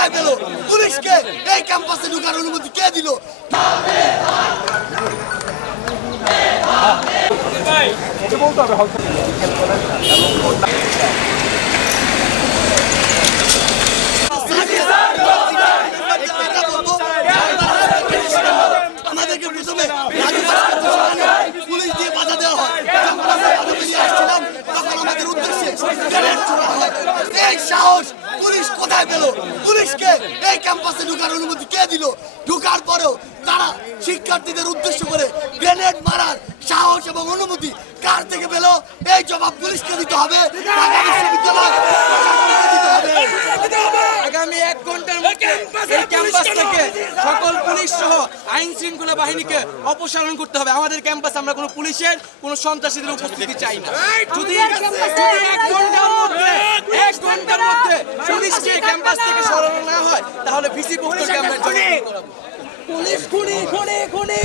কোথায় পেল? পুলিশকে এই ক্যাম্পাসে ঢোকার অনুমতি কে দিল? আমাদেরকে প্রথমে পুলিশ দিয়ে বাধা দেওয়া হয়। আসছিলাম তখন আমাদের উদ্দেশ্যে গ্রেনেড ছোড়া হয়। এই সাহস পুলিশ কোথায় পেল? পুলিশকে এই ক্যাম্পাসে ঢোকার অনুমতি কে দিল? ঢোকার পরেও তারা শিক্ষার্থীদের উদ্দেশ্য করে গ্রেনেড মারার সাহস এবং অনুমতি কার থেকে পেল? এই জবাব পুলিশকে দিতে হবে, ঢাকা বিশ্ববিদ্যালয় দিতে হবে। আগামী 1 ঘন্টার মধ্যে এই ক্যাম্পাস থেকে সকল পুলিশ সহ আইন শৃঙ্খলা বাহিনীকে অপসারণ করতে হবে। আমাদের ক্যাম্পাসে আমরা কোনো পুলিশের কোনো সন্ত্রাসীদের উপস্থিতি চাই না। যদি 1 ঘন্টার মধ্যে পুলিশকে ক্যাম্পাস থেকে সরানো না হয় তাহলে ভিসি পক্ষকে আমরা জবাবদিহি করাবো। পুলিশ খুনি খুনি খুনি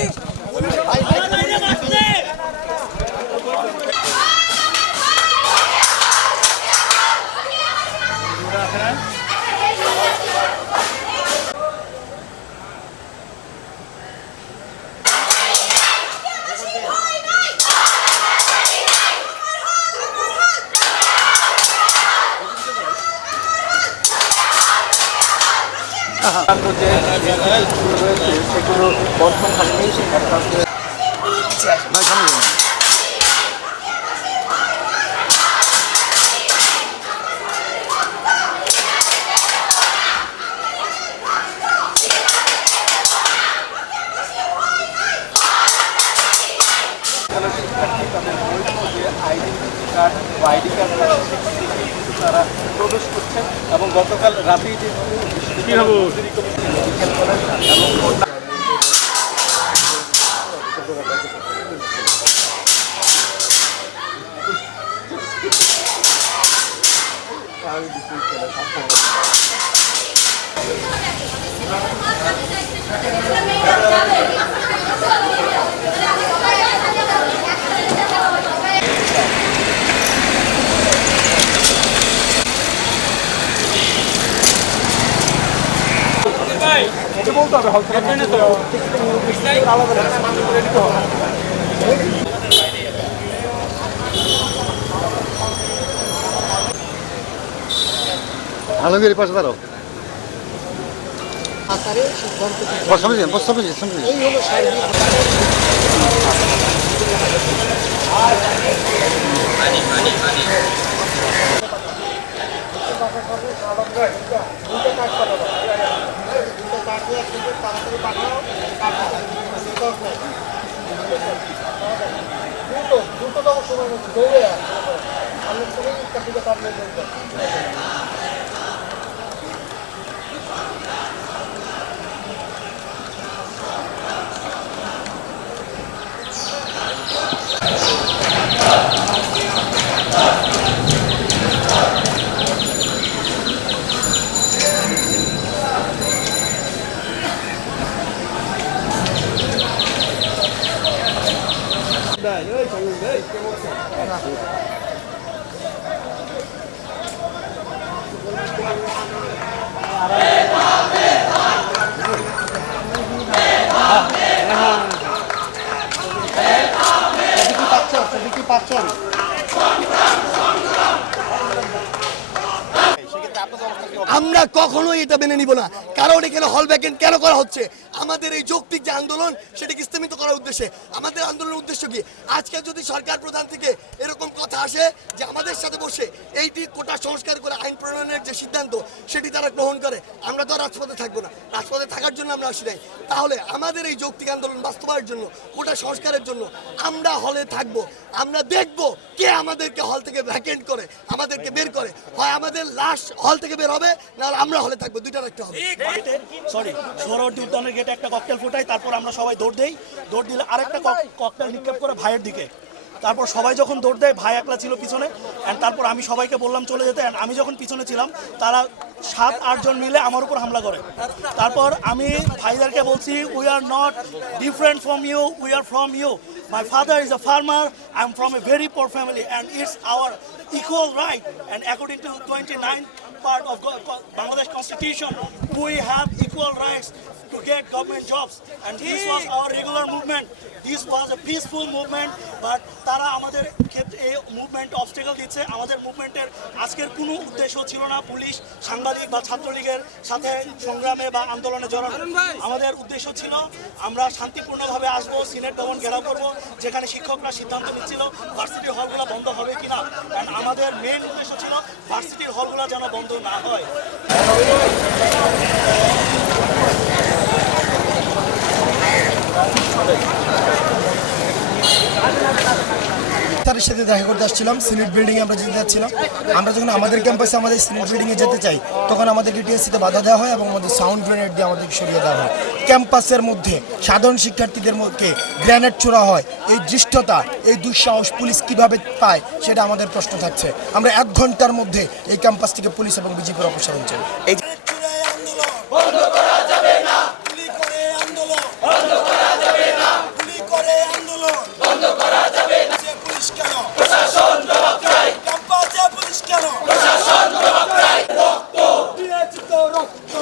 সেগুলো বর্তমান থাকলেই শিক্ষার্থী তাদের বৈধ যে আইডেন্টিটি কার্ড বা আইডি কার্ড তারা প্রবেশ করছে এবং গতকাল রাতেই যে মেডিকেল কলেজ এবং বলতে হবে আলমগীর পাশে দাঁড়াও। আমরা কখনোই এটা মেনে নিব না, কারণ এখানে হল ভ্যাকেন্ট কেন করা হচ্ছে? আমাদের এই যৌক্তিক যে আন্দোলন সেটাকে স্থগিত করার উদ্দেশ্যে। আমাদের আন্দোলনের উদ্দেশ্য কি? আজকে যদি সরকার প্রধান থেকে এরকম কথা আসে যে আমাদের সাথে বসে এইটি কোটা সংস্কার করে আইন প্রণয়নের যে সিদ্ধান্ত সেটি তারা গ্রহণ করে, আমরা তো রাজপথে থাকবো না। রাজপথে থাকার জন্য আমরা আসি নাই। তাহলে আমাদের এই যৌক্তিক আন্দোলন বাস্তবায়নের জন্য, কোটা সংস্কারের জন্য আমরা হলে থাকবো। আমরা দেখব কে আমাদেরকে হল থেকে ভ্যাকেন্ট করে, আমাদেরকে বের করে। হয় আমাদের লাশ হল থেকে বের হবে, নাহলে আমরা হলে থাকবো। দুইটা রাখতে হবে। সোহরাওয়ার্দী উদ্যানের গেটে একটা ককটেল ফুটাই, তারপর আমরা সবাই দৌড় দেই। দৌড় দিলে আরেকটা ককটেল নিক্ষেপ করে ভাইয়ের দিকে। তারপর সবাই যখন দৌড় দেয়, ভাই একলা ছিল পিছনে। অ্যান্ড তারপর আমি সবাইকে বললাম চলে যেতে। অ্যান্ড আমি যখন পিছনে ছিলাম, তারা 7-8 জন মিলে আমার উপর হামলা করে। তারপর আমি ভাইদেরকে বলছি, we are not different from you, we are from you. My father is a farmer, I am from a very poor family, and it's our equal right, and according to 29 part of Bangladesh Constitution. We have equal rights to get government jobs, and this was our regular movement. This was a peaceful movement, but তারা আমাদের ক্ষেত্রে এই movement obstacle দিচ্ছে। আমাদের মুভমেন্টের আজকের কোনো উদ্দেশ্য ছিল না পুলিশ, সাংবাদিক বা ছাত্রলীগের সাথে সংগ্রামে বা আন্দোলনে জড়ানো। আমাদের উদ্দেশ্য ছিল আমরা শান্তিপূর্ণভাবে আসবো, সিনেট ভবন ঘেরাও করবো, যেখানে শিক্ষকরা সিদ্ধান্ত নিচ্ছিল ভার্সিটি হলগুলো বন্ধ হবে কিনা। কারণ আমাদের মেইন উদ্দেশ্য ছিল ভার্সিটির হলগুলো যেন বন্ধ না হয়। তার সাথে দেখা করতে আসছিলাম, সিনেট বিল্ডিংয়ে আমরা যেতে যাচ্ছিলাম। আমরা যখন আমাদের ক্যাম্পাসে আমাদের সিনেট বিল্ডিংয়ে যেতে চাই, তখন আমাদেরকে টিএসসিতে বাধা দেওয়া হয় এবং আমাদের সাউন্ড গ্রেনেড দিয়ে আমাদেরকে সরিয়ে দেওয়া হয়। ক্যাম্পাসের মধ্যে সাধারণ শিক্ষার্থীদের মধ্যে গ্রেনেড ছোড়া হয়। এই দৃষ্টতা, এই দুঃসাহস পুলিশ কিভাবে পায় সেটা আমাদের প্রশ্ন থাকছে। আমরা 1 ঘন্টার মধ্যে এই ক্যাম্পাস থেকে পুলিশ এবং বিজেপির অপসারণ চাই। ক্যাম্পাসে পুলিশ কেন? প্রশাসন জবাব চাই। রক্ত দিয়েছি তো রক্ত।